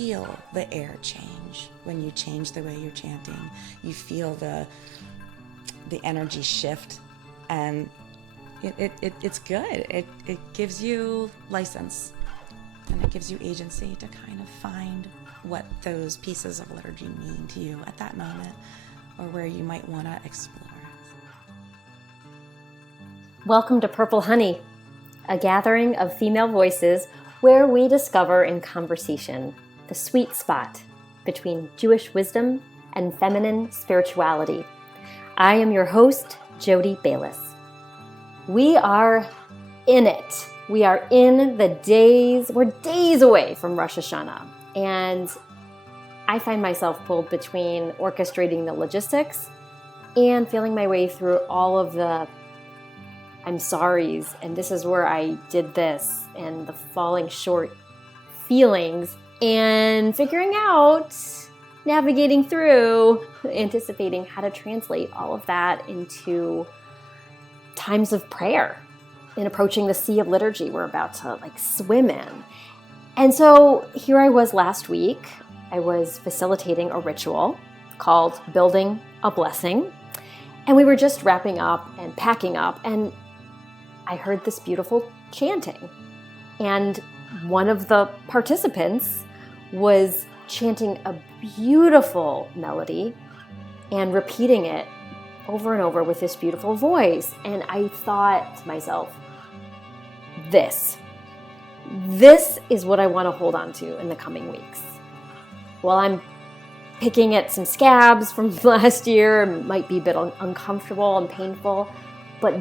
feel the air change when you change the way you're chanting. You feel the energy shift, and it's good. It gives you license, and it gives you agency to kind of find what those pieces of liturgy mean to you at that moment, or where you might want to explore. Welcome to Purple Honey, a gathering of female voices where we discover in conversation the sweet spot between Jewish wisdom and feminine spirituality. I am your host, Jody Bayless. We are in it. We are in the days, we're days away from Rosh Hashanah. And I find myself pulled between orchestrating the logistics and feeling my way through all of the I'm sorry's, and this is where I did this, and the falling short feelings, and figuring out, navigating through, anticipating how to translate all of that into times of prayer and approaching the sea of liturgy we're about to swim in. And so here I was last week. I was facilitating a ritual called Building a Blessing, and we were just wrapping up and packing up, and I heard this beautiful chanting, and one of the participants was chanting a beautiful melody and repeating it over and over with this beautiful voice. And I thought to myself, this is what I want to hold on to in the coming weeks. While I'm picking at some scabs from last year, it might be a bit uncomfortable and painful, but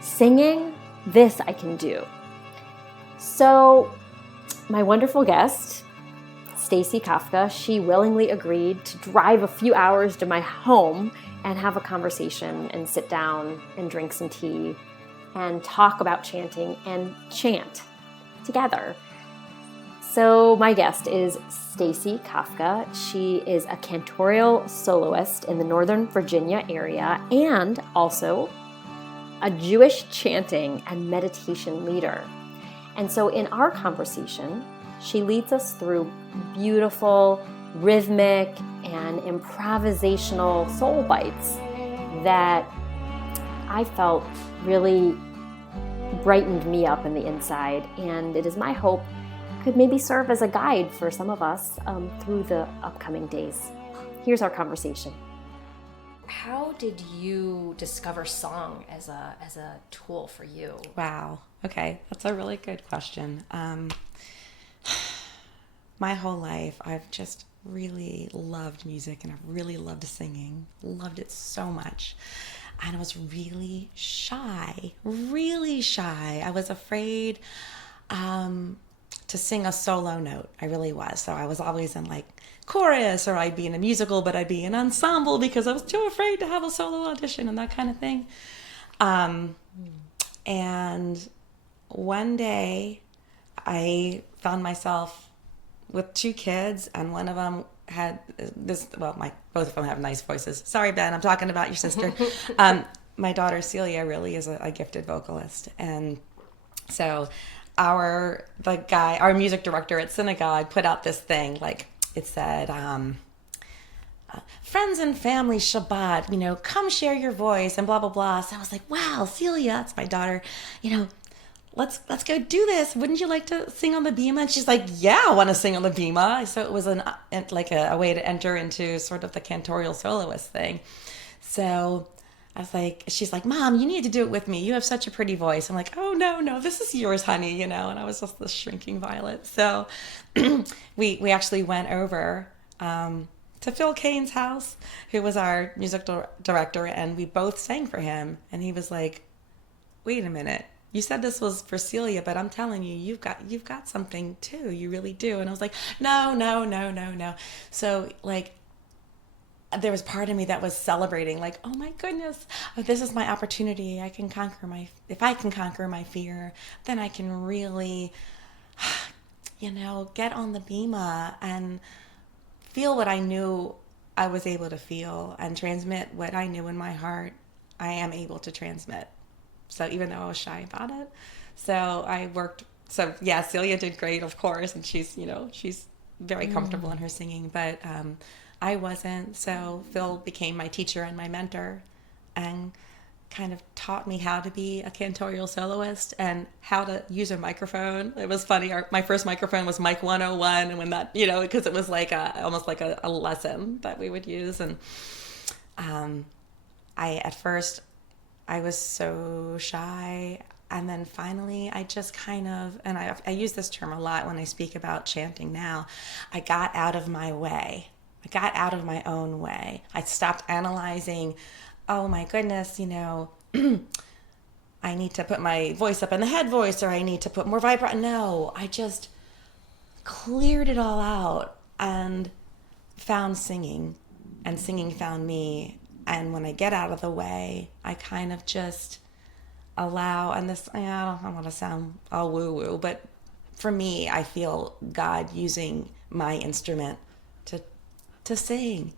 singing, this I can do. So my wonderful guest, Stacy Kafka, she willingly agreed to drive a few hours to my home and have a conversation and sit down and drink some tea and talk about chanting and chant together. So my guest is Stacy Kafka. She is a Cantorial soloist in the Northern Virginia area and also a Jewish chanting and meditation leader. And so in our conversation, she leads us through beautiful, rhythmic, and improvisational soul bites that I felt really brightened me up in the inside. And it is my hope could maybe serve as a guide for some of us through the upcoming days. Here's our conversation. How did you discover song as a tool for you? Wow. Okay, that's a really good question. My whole life, I've just really loved music, and I've really loved singing. Loved it so much. And I was really shy. I was afraid to sing a solo note. I really was. So I was always in chorus, or I'd be in a musical, but I'd be in ensemble because I was too afraid to have a solo audition and that kind of thing. And one day I found myself with two kids, and one of them had this, both of them have nice voices. Sorry, Ben, I'm talking about your sister. My daughter Celia really is a gifted vocalist. And so our music director at synagogue put out this thing, it said, friends and family Shabbat, come share your voice and blah, blah, blah. So I was like, wow, Celia, that's my daughter, let's go do this. Wouldn't you like to sing on the bima? And she's like, yeah, I want to sing on the bima. So it was a way to enter into sort of the Cantorial soloist thing. So I was like, she's like, Mom, you need to do it with me. You have such a pretty voice. I'm like, oh, no, this is yours, honey, and I was just this shrinking violet. So we actually went over to Phil Kane's house, who was our music director, and we both sang for him. And he was like, wait a minute. You said this was for Celia, but I'm telling you, you've got something too. You really do. And I was like, no. So there was part of me that was celebrating, oh my goodness, this is my opportunity. If I can conquer my fear, then I can really, get on the bima and feel what I knew I was able to feel and transmit what I knew in my heart I am able to transmit. So even though I was shy about it. So I worked, Celia did great, of course. And she's very comfortable in her singing, but I wasn't. So Phil became my teacher and my mentor, and kind of taught me how to be a cantorial soloist and how to use a microphone. It was funny. My first microphone was mic 101, and when that, because it was like almost like a lesson that we would use. And at first I was so shy. And then finally, I just kind of, and I use this term a lot when I speak about chanting now, I got out of my way. I got out of my own way. I stopped analyzing, oh my goodness, I need to put my voice up in the head voice, or I need to put more vibrato. No, I just cleared it all out and found singing, and singing found me. And when I get out of the way, I kind of just allow, and this, I don't want to sound all woo-woo, but for me, I feel God using my instrument to sing,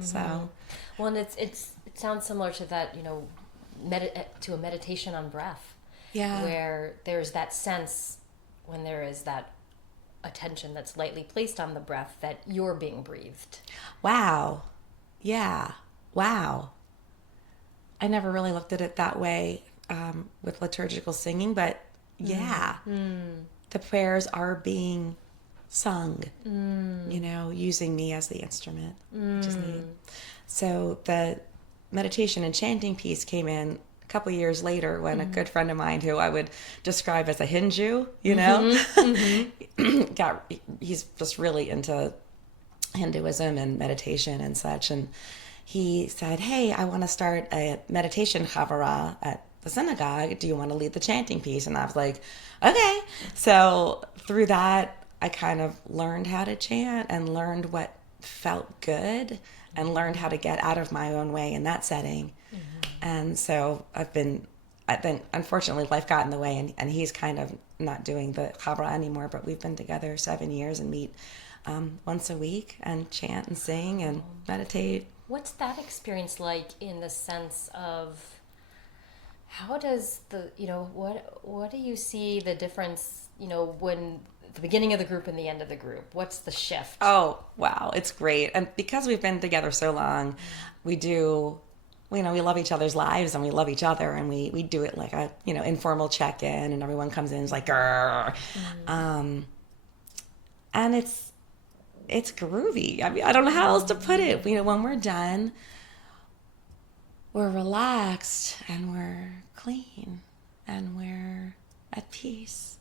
So. Well, and it sounds similar to that, to a meditation on breath. Yeah. Where there's that sense when there is that attention that's lightly placed on the breath that you're being breathed. Wow. Yeah. Wow. I never really looked at it that way with liturgical singing, but yeah, the prayers are being sung, using me as the instrument, which is neat. So the meditation and chanting piece came in a couple years later when a good friend of mine, who I would describe as a Hindu, he's just really into Hinduism and meditation and such, and he said, hey, I want to start a meditation chavara at the synagogue. Do you want to lead the chanting piece? And I was like, okay. So through that, I kind of learned how to chant and learned what felt good and learned how to get out of my own way in that setting. And so I think unfortunately life got in the way, and he's kind of not doing the chavara anymore, but we've been together 7 years and meet once a week and chant and sing and meditate. What's that experience like in the sense of how does what do you see the difference, when the beginning of the group and the end of the group? What's the shift? Oh, wow. It's great. And because we've been together so long, we do, we love each other's lives and we love each other, and we do it like a, informal check-in, and everyone comes in and is like, grrr. And it's groovy. I mean, I don't know how else to put it. When we're done, we're relaxed and we're clean and we're at peace.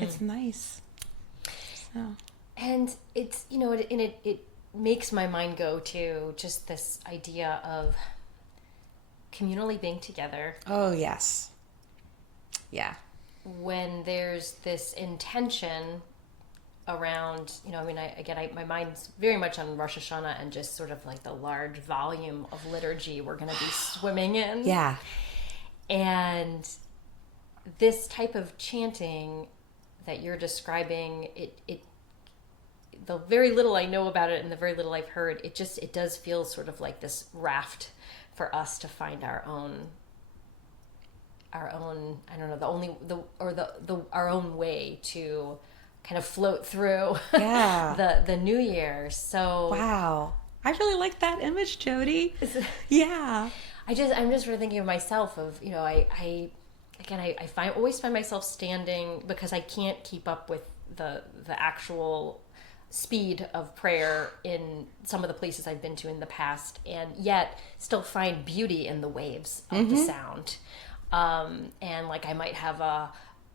It's nice. So. And it's, it makes my mind go to just this idea of communally being together. Oh, yes. Yeah. When there's this intention around, my mind's very much on Rosh Hashanah and just sort of like the large volume of liturgy we're going to be swimming in. Yeah. And this type of chanting that you're describing, it the very little I know about it and the very little I've heard, it does feel sort of like this raft for us to find our own I don't know, our own way to kind of float through the new year. So wow, I really like that image, Jody. Yeah, I'm just really thinking of myself of, I always find myself standing because I can't keep up with the actual speed of prayer in some of the places I've been to in the past, and yet still find beauty in the waves of the sound. And like I might have a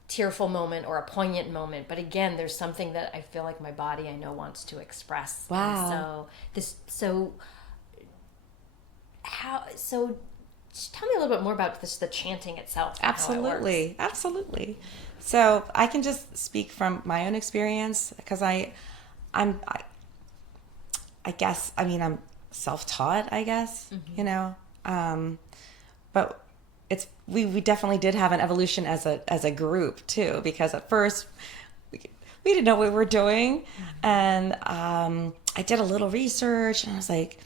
tearful moment or a poignant moment, but again, there's something that I feel like my body I know wants to express. Wow. And so tell me a little bit more about the chanting itself. Absolutely. So I can just speak from my own experience, because I'm self-taught, I guess, but we definitely did have an evolution as a group too, because at first we didn't know what we were doing, and I did a little research and I was like,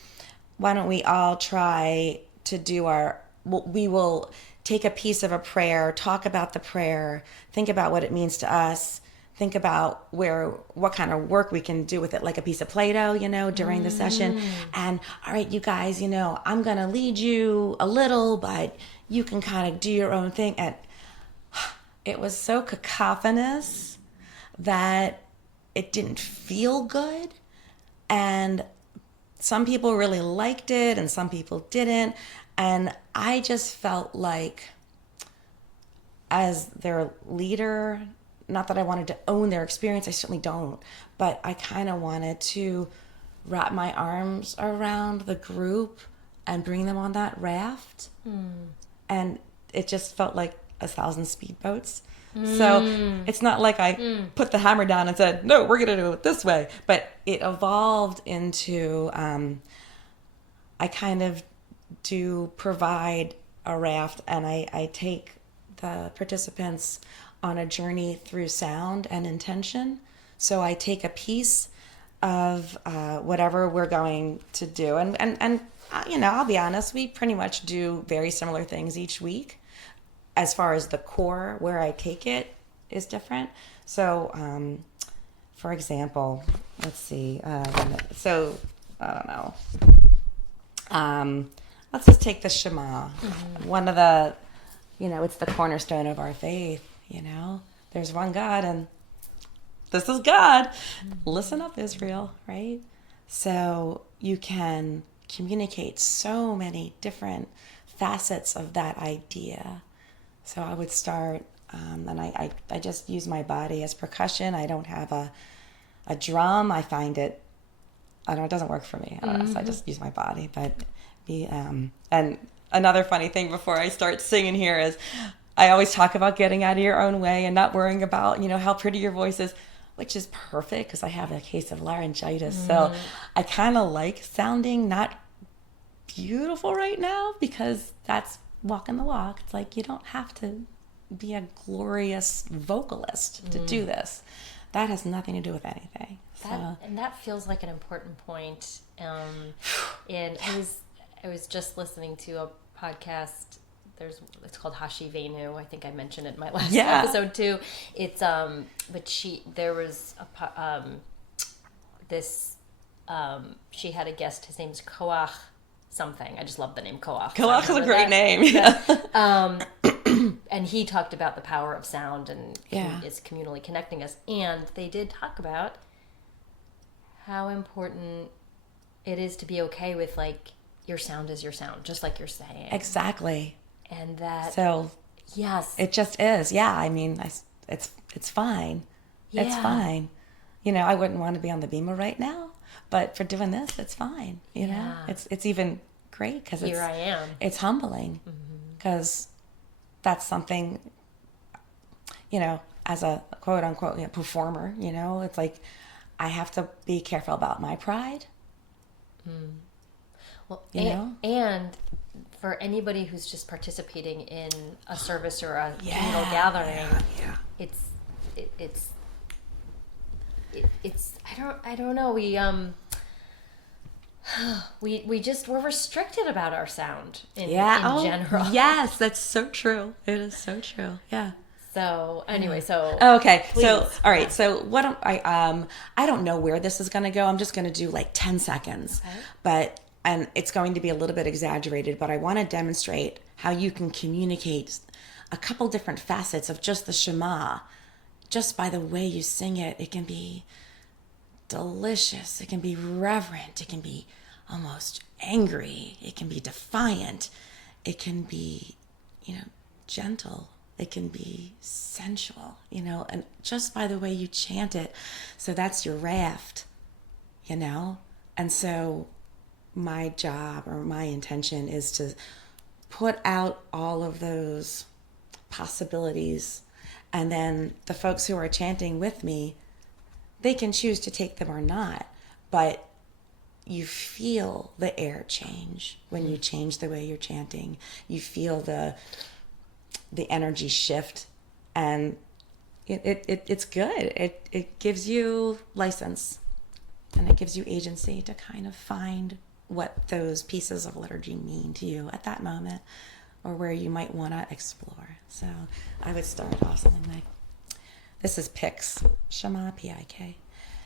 why don't we all try to do we will take a piece of a prayer, talk about the prayer, think about what it means to us, think about what kind of work we can do with it, like a piece of Play-Doh, during the session. And all right, you guys, I'm going to lead you a little, but you can kind of do your own thing. And it was so cacophonous that it didn't feel good. And some people really liked it and some people didn't. And I just felt like, as their leader, not that I wanted to own their experience, I certainly don't, but I kind of wanted to wrap my arms around the group and bring them on that raft. And it just felt like 1,000 speedboats. So it's not like I put the hammer down and said, no, we're going to do it this way. But it evolved into, I kind of do provide a raft, and I take the participants on a journey through sound and intention. So I take a piece of whatever we're going to do. And I'll be honest, we pretty much do very similar things each week. As far as the core, where I take it is different. So, for example, let's see. So, I don't know. Let's just take the Shema. One of the, it's the cornerstone of our faith. There's one God, and this is God. Listen up, Israel, right? So you can communicate so many different facets of that idea. So I would start, and I just use my body as percussion. I don't have a drum. I find it, it doesn't work for me. I don't know, so I just use my body. But and another funny thing before I start singing here is, I always talk about getting out of your own way and not worrying about, how pretty your voice is, which is perfect because I have a case of laryngitis. So I kind of like sounding not beautiful right now, because that's walking the walk. It's like, you don't have to be a glorious vocalist to do this. That has nothing to do with anything. And that feels like an important point. And I was just listening to a podcast. It's called Hashi Venu. I think I mentioned it in my last episode too. It's there was she had a guest. His name's Koach something. I just love the name Koach. Koach is a great name. And he talked about the power of sound and is communally connecting us. And they did talk about how important it is to be okay with, like, your sound is your sound, just like you're saying. Exactly. And that. So. Yes. It just is. Yeah. I mean, it's fine. Yeah. It's fine. I wouldn't want to be on the Bima right now, but for doing this, it's fine. Know, it's even great because here I am. It's humbling because that's something, as a quote unquote performer, it's like I have to be careful about my pride. Well, and for anybody who's just participating in a service or a communal gathering, it's I don't know, we're restricted about our sound in general. Yes, that's so true. It is so true. Yeah. So anyway, okay. Please. So all right. So what I don't know where this is going to go. I'm just going to do like 10 seconds, and it's going to be a little bit exaggerated, but I want to demonstrate how you can communicate a couple different facets of just the Shema, just by the way you sing it. It can be delicious. It can be reverent. It can be almost angry. It can be defiant. It can be, gentle. It can be sensual, and just by the way you chant it. So that's your raft, and so my job or my intention is to put out all of those possibilities, and then the folks who are chanting with me, they can choose to take them or not, but you feel the air change when you change the way you're chanting. You feel the energy shift, and it's good. It gives you license, and it gives you agency to kind of find what those pieces of liturgy mean to you at that moment, or where you might want to explore. So I would start off something like, This is Pix. Shema, P-I-K.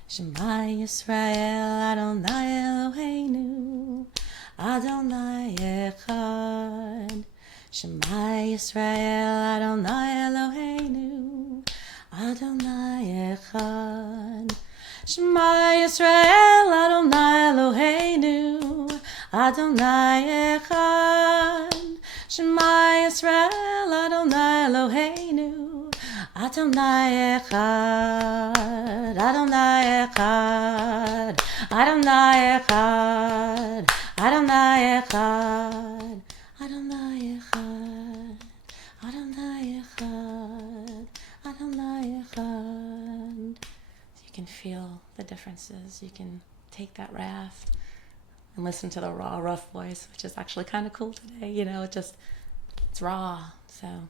Shema Yisrael Adonai Eloheinu Adonai Echad. Shema Yisrael Adonai Eloheinu Adonai Echad. Shema Yisrael Adonai Eloheinu Adonai Echad. Shema Yisrael Adonai Eloheinu Adonai Echad. Adonai Echad. Adonai Echad. Adonai Echad. Adonai Echad. Adonai Echad. Adonai Echad. You can feel the differences. You can take that wrath and listen to the raw, rough voice, which is actually kind of cool today. You know, it's raw. So, wow.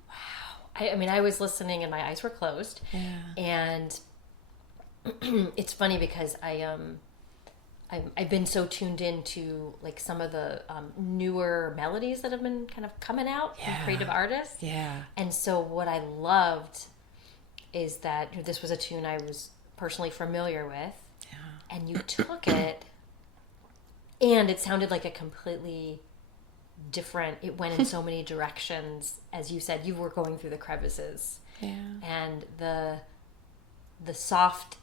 I mean, I was listening and my eyes were closed. Yeah. And it's funny because I've been so tuned into like some of the newer melodies that have been kind of coming out from creative artists. Yeah. And so what I loved is that this was a tune I was personally familiar with. Yeah. And you took it and it sounded like a completely different, it went in so many directions. As you said, you were going through the crevices. Yeah. And the soft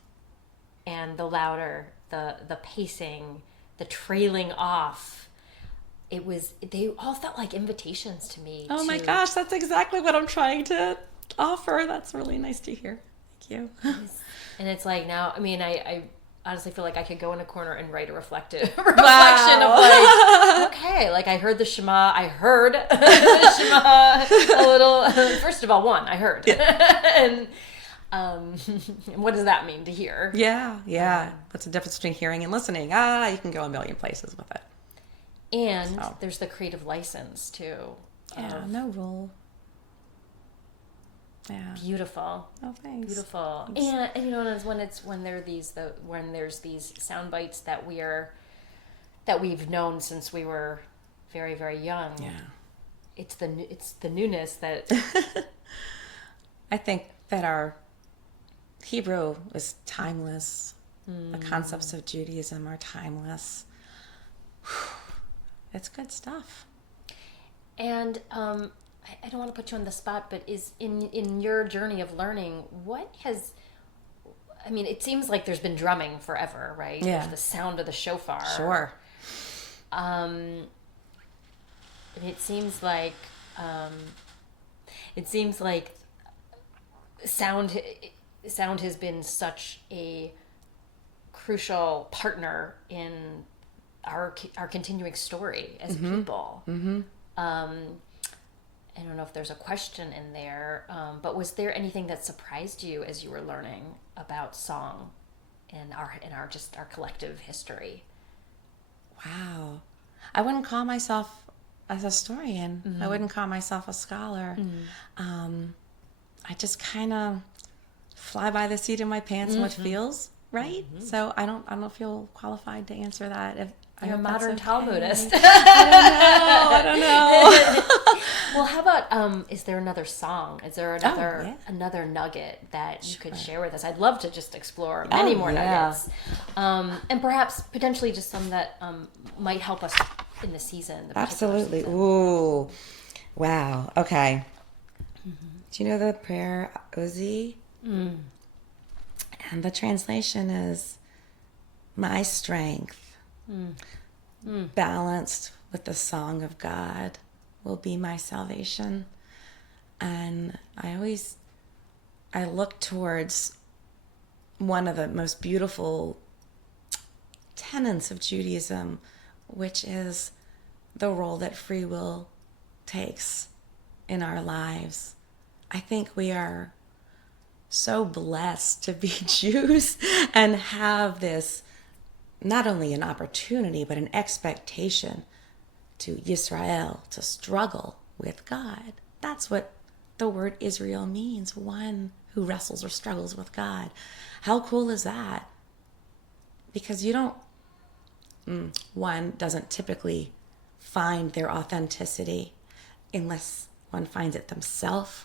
and the louder, the pacing, the trailing off, they all felt like invitations to me. Oh my gosh, that's exactly what I'm trying to offer. That's really nice to hear. Thank you. And it's like now, I mean, I honestly feel like I could go in a corner and write a reflection of like, okay, like I heard the Shema, the Shema a little, first of all, I heard. Yeah. And what does that mean to hear? Yeah. What's the difference between hearing and listening? You can go a million places with it. And there's the creative license too. Yeah, no rule. Yeah. Beautiful. Oh, thanks. Beautiful. And you know, when there's these sound bites that we've known since we were very, very young. Yeah. It's the newness that I think that our Hebrew is timeless. The concepts of Judaism are timeless. It's good stuff. And I don't want to put you on the spot, but is in your journey of learning, it seems like there's been drumming forever, right? Yeah. There's the sound of the shofar. Sure. And it seems like sound has been such a crucial partner in our continuing story as people. Mm-hmm. I don't know if there's a question in there, but was there anything that surprised you as you were learning about song in our collective history? Wow. I wouldn't call myself a historian. Mm-hmm. I wouldn't call myself a scholar. Mm-hmm. I just kind of fly by the seat of my pants and what feels right. Mm-hmm. So I don't feel qualified to answer that. You're a modern Talmudist. I don't know. Well, how about, is there another song? Is there another nugget that you could share with us? I'd love to just explore many more nuggets. And perhaps potentially just some that might help us in the season. Absolutely. Season. Ooh. Wow. Okay. Mm-hmm. Do you know the prayer Uzi? Mm. And the translation is, my strength balanced with the song of God will be my salvation. And I look towards one of the most beautiful tenets of Judaism, which is the role that free will takes in our lives. I think we are so blessed to be Jews and have this, not only an opportunity, but an expectation to Yisrael, to struggle with God. That's what the word Israel means, one who wrestles or struggles with God. How cool is that? Because one doesn't typically find their authenticity unless one finds it themselves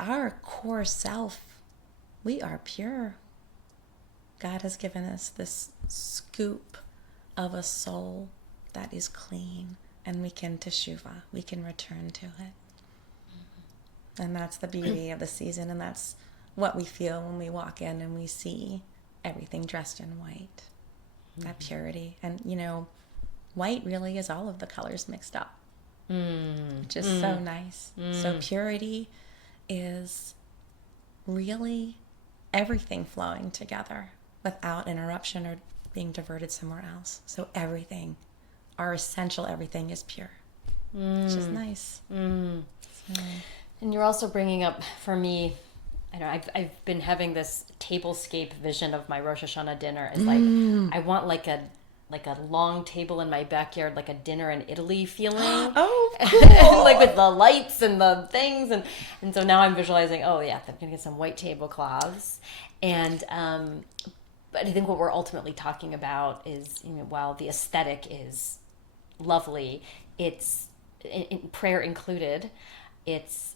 our core self, we are pure. God has given us this scoop of a soul that is clean, and we can teshuvah, we can return to it. And that's the beauty of the season, and that's what we feel when we walk in and we see everything dressed in white. That purity. And, white really is all of the colors mixed up, which is so nice. So purity is really everything flowing together without interruption or being diverted somewhere else. So everything, our essential everything is pure, which is nice. So. And you're also bringing up, for me, I know I've been having this tablescape vision of my Rosh Hashanah dinner. It's like I want like a long table in my backyard, like a dinner in Italy feeling. Oh, cool. Like with the lights and the things, and so now I'm visualizing. Oh yeah, I'm gonna get some white tablecloths, and but I think what we're ultimately talking about is, while the aesthetic is lovely, it's in prayer included. It's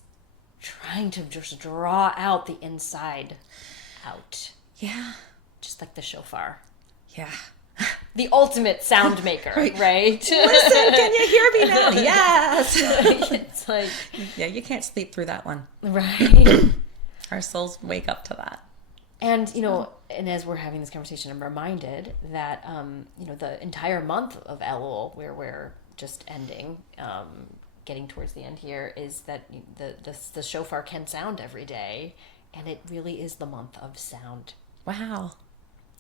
trying to just draw out the inside out. Yeah. Just like the shofar. Yeah. The ultimate sound maker, right? Listen, can you hear me now? Yes. It's like... Yeah, you can't sleep through that one. Right. Our souls wake up to that. And, and as we're having this conversation, I'm reminded that, the entire month of Elul, where we're just ending, getting towards the end here, is that the shofar can sound every day, and it really is the month of sound. Wow.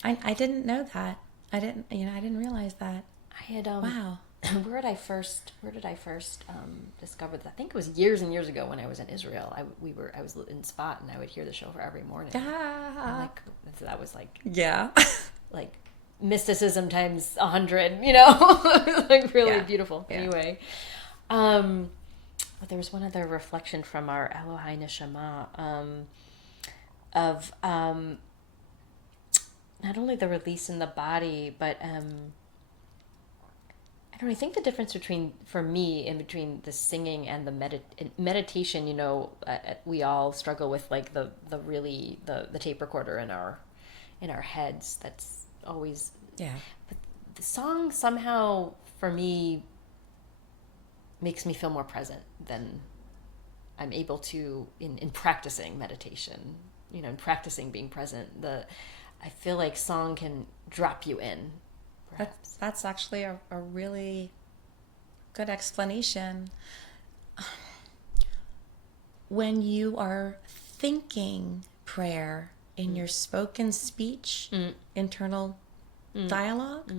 I didn't know that. I didn't realize that. I had wow. Where did I first discover that? I think it was years and years ago when I was in Israel. I was in Spot, and I would hear the shofar every morning. And that was like, yeah. like mysticism times 100, like really beautiful. Yeah. Anyway, but there was one other reflection from our Elohai Neshama of not only the release in the body, but I think the difference between the singing and the meditation, we all struggle with like the tape recorder in our heads. That's always, yeah. But the song somehow for me makes me feel more present than I'm able to in practicing meditation, in practicing being present. I feel like song can drop you in. That's actually a really good explanation. When you are thinking prayer in your spoken speech, internal dialogue,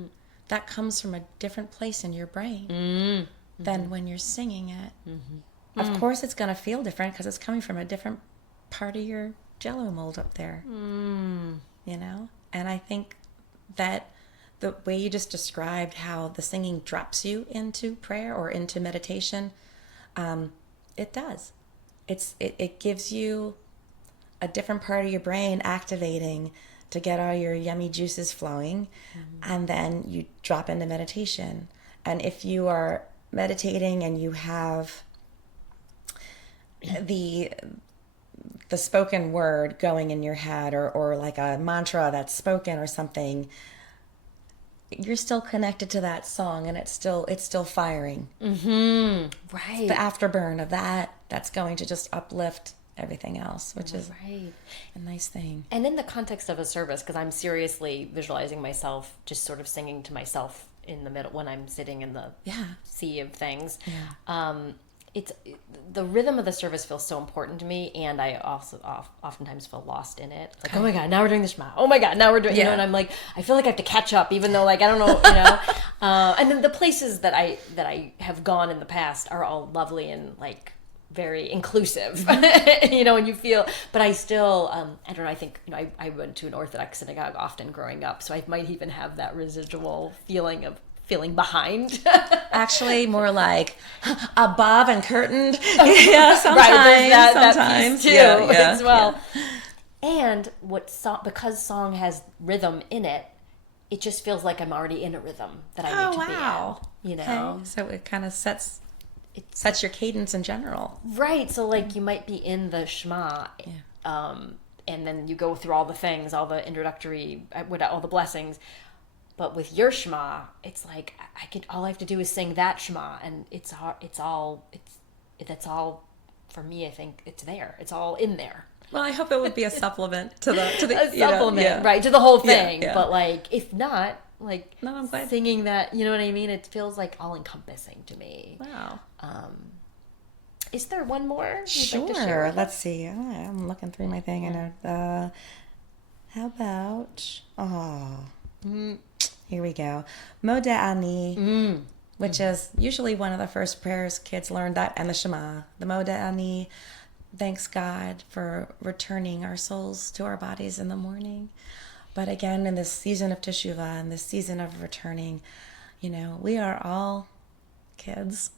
that comes from a different place in your brain than when you're singing it. Of course it's going to feel different because it's coming from a different part of your jello mold up there. And I think that the way you just described how the singing drops you into prayer or into meditation, it does. It gives you a different part of your brain activating to get all your yummy juices flowing, and then you drop into meditation. And if you are meditating and you have the spoken word going in your head, or like a mantra that's spoken or something, you're still connected to that song, and it's still firing. Right. It's the afterburn of that's going to just uplift everything else, which is a nice thing. And in the context of a service, because I'm seriously visualizing myself just sort of singing to myself in the middle when I'm sitting in the sea of things. It's the rhythm of the service feels so important to me, and I also oftentimes feel lost in it. Like, oh my God, now we're doing the Shema. Oh my God, now we're doing, and I'm like, I feel like I have to catch up, even though, like, I don't know, And then the places that I have gone in the past are all lovely and like very inclusive, and you feel, but I still, I don't know, I think, I went to an Orthodox synagogue often growing up, so I might even have that residual feeling of feeling behind. Actually, more like above and curtained. Sometimes. That piece too, as well. Yeah. And because song has rhythm in it, it just feels like I'm already in a rhythm that I need to be in. Okay. So it kind of sets sets your cadence in general. Right. So like you might be in the Shema, and then you go through all the things, all the introductory, all the blessings. But with your Shema, it's like all I have to do is sing that Shema, and that's all for me. I think it's there. It's all in there. Well, I hope it would be a supplement to the a supplement, right, to the whole thing. Yeah. But like, if not, like, no, I'm glad. Singing that, you know what I mean? It feels like all encompassing to me. Wow. Is there one more? Sure. Like to share? Let's see. I'm looking through my thing. I know. How about? Here we go. Modeh Ani, which is usually one of the first prayers kids learn, that and the Shema. The Modeh Ani, thanks God for returning our souls to our bodies in the morning. But again, in this season of Teshuvah, in this season of returning, we are all kids,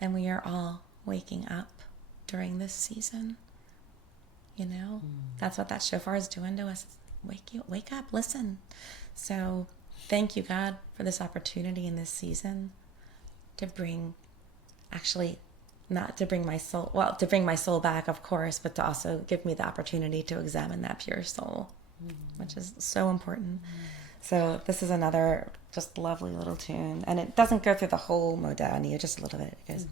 and we are all waking up during this season. That's what that shofar is doing to us. Wake up, listen. So thank you, God, for this opportunity in this season to bring my soul back, of course, but to also give me the opportunity to examine that pure soul, which is so important. So this is another just lovely little tune, and it doesn't go through the whole Modeh Ani, just a little bit. It goes,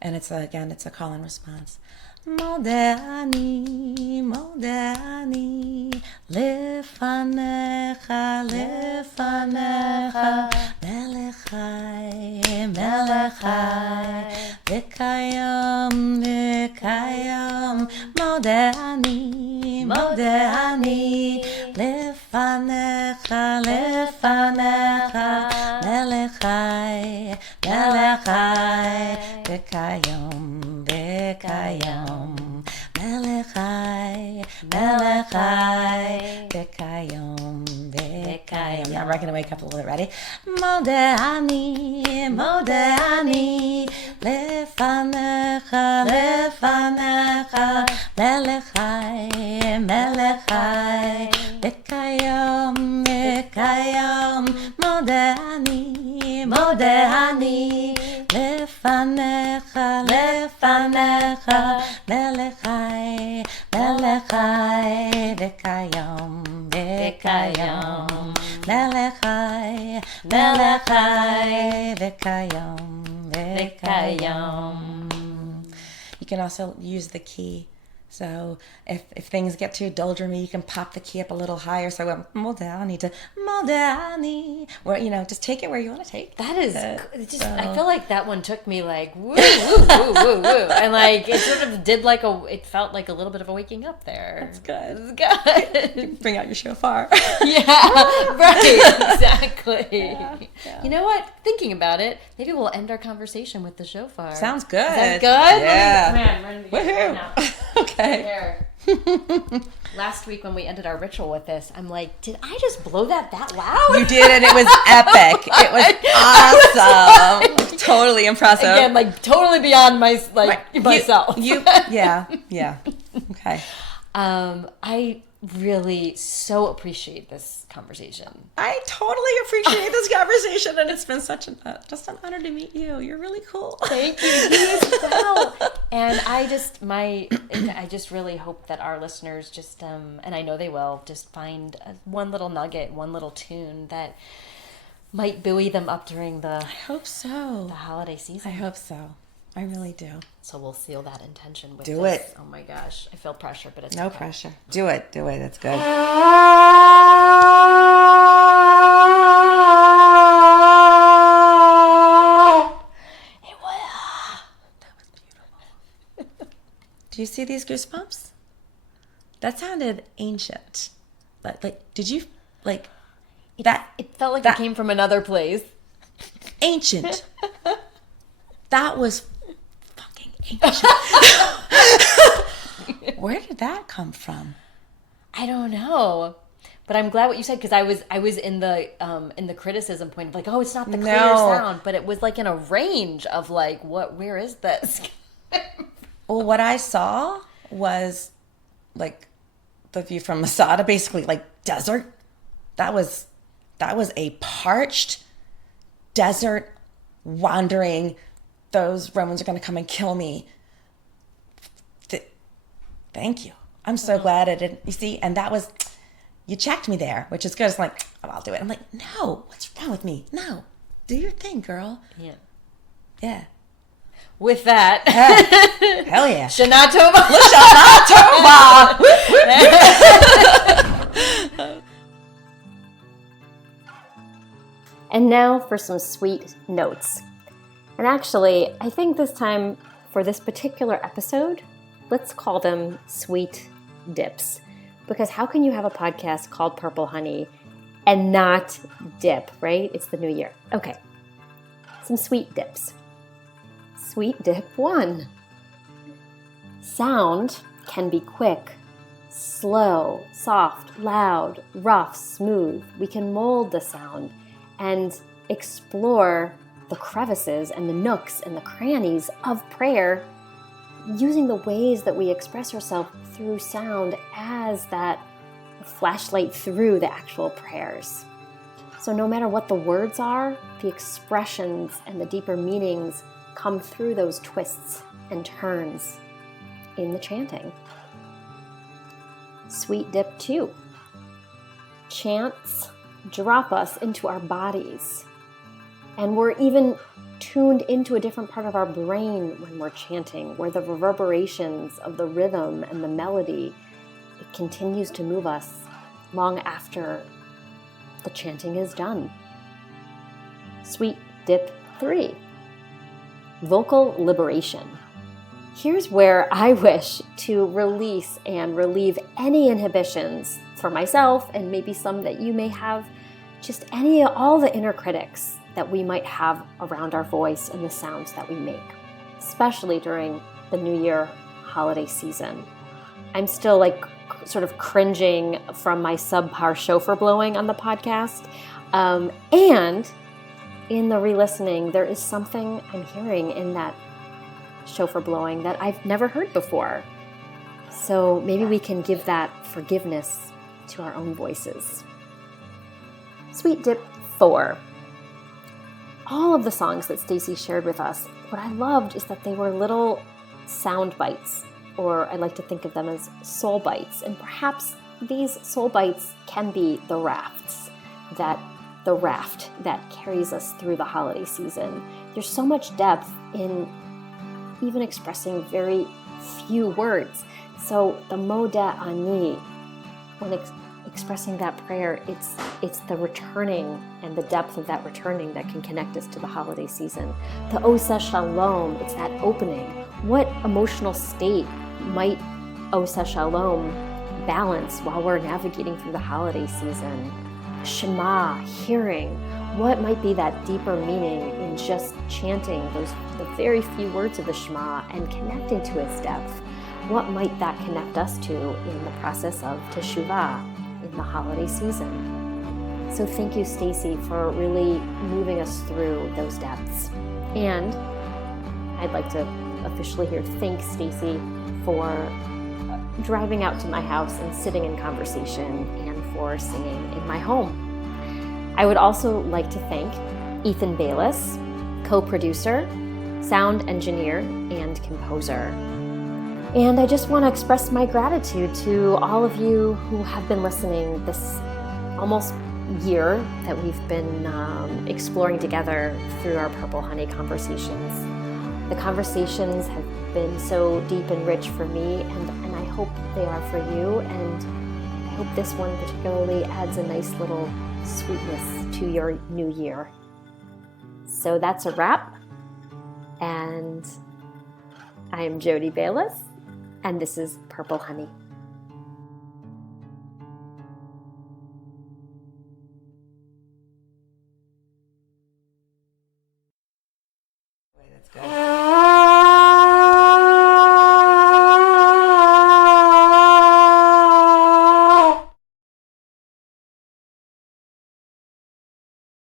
and it's a call and response. Modeh Ani, Modeh Ani, lefanecha, lefanecha, melech chai, melech chai, v'kayom, v'kayom, Modeh Ani, Modeh Ani, lefanecha, lefanecha, melech chai, melech chai, v'kayom, v'kayom, melech chai, melech chai, v'kayom, v'kayom. Now we're going to wake up a little bit. Ready? Modeh Ani, Modeh Ani, lefanecha, lefanecha, melech chai, melech chai, v'kayom, v'kayom, Modeh Ani, Modeh Ani, lefanecha, lefanecha, melech chai, melech chai, v'kayom, v'kayom, melech chai, melech chai, v'kayom, v'kayom. You can also use the key. So if things get too doldrumy, you can pop the key up a little higher. So I went Modeh Ani to Modeh Ani, where just take it where you want to take. That is just. I feel like that one took me like woo woo woo woo woo, and like it sort of did it felt like a little bit of a waking up there. That's good. It's good. Bring out your shofar. Yeah, right. Exactly. Yeah. You know what? Thinking about it, maybe we'll end our conversation with the shofar. Sounds good. Sounds good. Yeah. Man, Woohoo. Okay. There. Last week when we ended our ritual with this, I'm like, did I just blow that loud? You did, and it was epic. It was awesome. Totally impressive. Again, like totally beyond myself. Yeah. Okay. I really so appreciate this conversation. I totally appreciate this conversation, and it's been such just an honor to meet you. You're really cool. Thank you. You as well. And I just really hope that our listeners just and I know they will, just find one little nugget, one little tune that might buoy them up during the I hope so. The holiday season. I hope so. I really do. So we'll seal that intention with Do this. it. Oh my gosh. I feel pressure, but it's no okay. pressure. Do it. It's good. It will. That was beautiful. Do you see these goosebumps? That sounded ancient. Like did you that? It felt like it came from another place. Ancient. That was fucking ancient. Where did that come from? I don't know, but I'm glad what you said, because I was in the criticism point of like, oh, it's not the clear sound, but it was like in a range of like, where is this? Well, what I saw was like the view from Masada, basically like desert. That was a parched desert wandering those Romans are going to come and kill me. Thank you. I'm so glad I didn't. You see, and that was, you checked me there, which is good. It's like, oh, I'll do it. I'm like, no, what's wrong with me? No, do your thing, girl. Yeah. Yeah. With that. Hell yeah. Shana Tova. Shana Tova. And now for some sweet notes. And actually, I think this time for this particular episode, let's call them sweet dips. Because how can you have a podcast called Purple Honey and not dip, right? It's the new year. Okay, some sweet dips. Sweet dip 1. Sound can be quick, slow, soft, loud, rough, smooth. We can mold the sound and explore the crevices and the nooks and the crannies of prayer using the ways that we express ourselves through sound as that flashlight through the actual prayers. So no matter what the words are, the expressions and the deeper meanings come through those twists and turns in the chanting. Sweet dip 2. Chants drop us into our bodies, and we're even tuned into a different part of our brain when we're chanting, where the reverberations of the rhythm and the melody, it continues to move us long after the chanting is done. Sweet dip 3. Vocal liberation. Here's where I wish to release and relieve any inhibitions for myself, and maybe some that you may have, just all the inner critics that we might have around our voice and the sounds that we make, especially during the New Year holiday season. I'm still sort of cringing from my subpar shofar blowing on the podcast. And in the re-listening, there is something I'm hearing in that shofar blowing that I've never heard before. So maybe we can give that forgiveness to our own voices. Sweet dip 4. All of the songs that Stacy shared with us, what I loved is that they were little sound bites, or I like to think of them as soul bites. And perhaps these soul bites can be the raft that carries us through the holiday season. There's so much depth in even expressing very few words. So the Moda Ani, when expressing that prayer, it's the returning and the depth of that returning that can connect us to the holiday season. The Osa Shalom, it's that opening. What emotional state might Osa Shalom balance while we're navigating through the holiday season? Shema, hearing. What might be that deeper meaning in just chanting the very few words of the Shema and connecting to its depth? What might that connect us to in the process of Teshuvah in the holiday season? So thank you, Stacy, for really moving us through those depths. And I'd like to officially here thank Stacy for driving out to my house and sitting in conversation and for singing in my home. I would also like to thank Ethan Bayless, co-producer, sound engineer, and composer. And I just want to express my gratitude to all of you who have been listening this almost year that we've been exploring together through our Purple Honey conversations. The conversations have been so deep and rich for me, and I hope they are for you, and I hope this one particularly adds a nice little sweetness to your new year. So that's a wrap, and I am Jody Bayless, and this is Purple Honey.